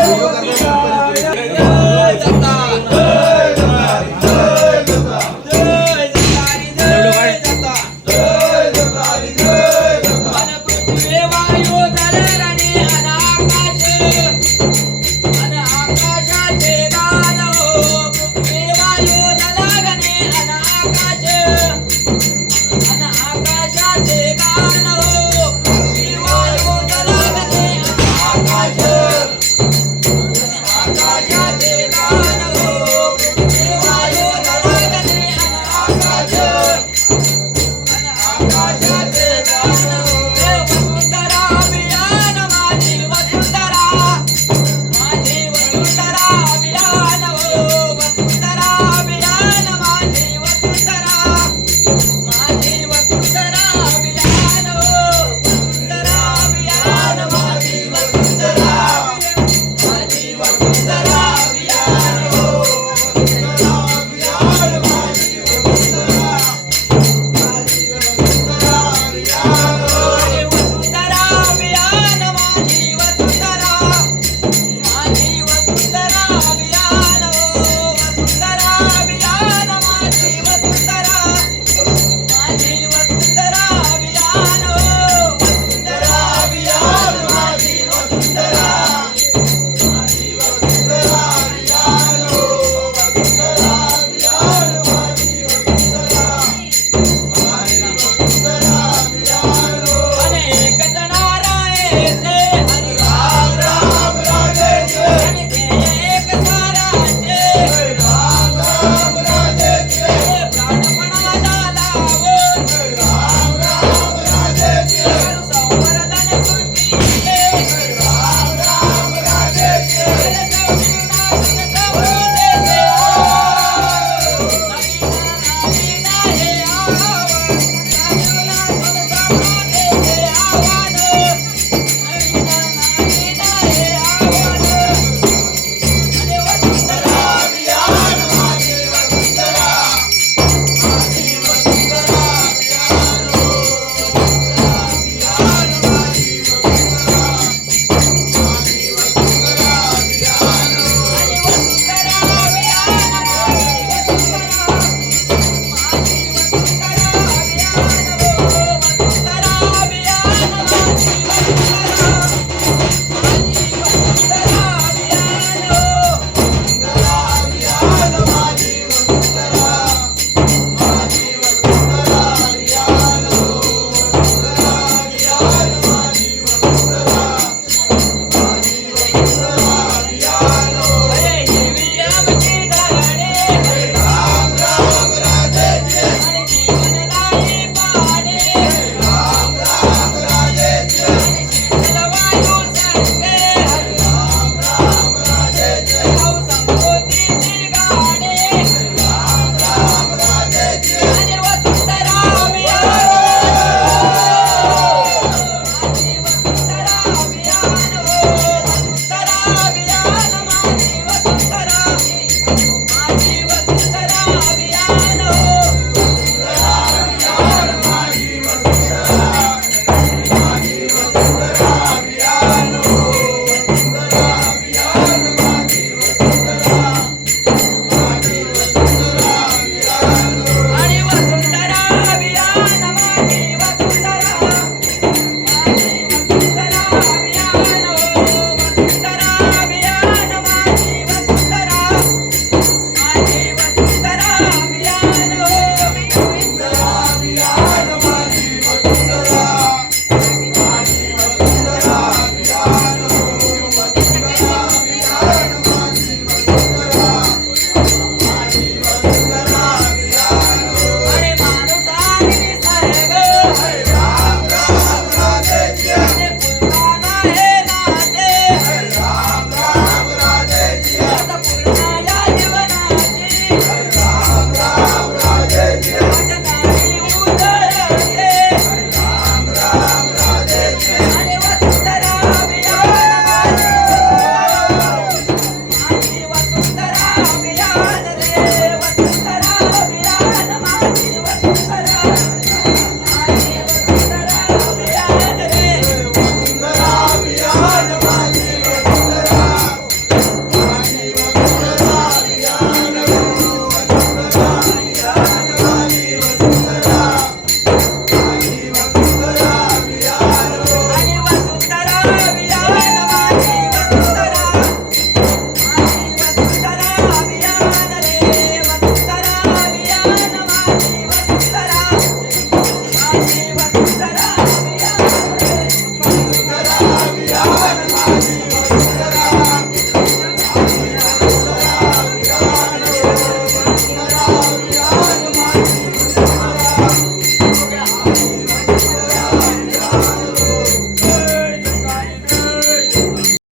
వీడియో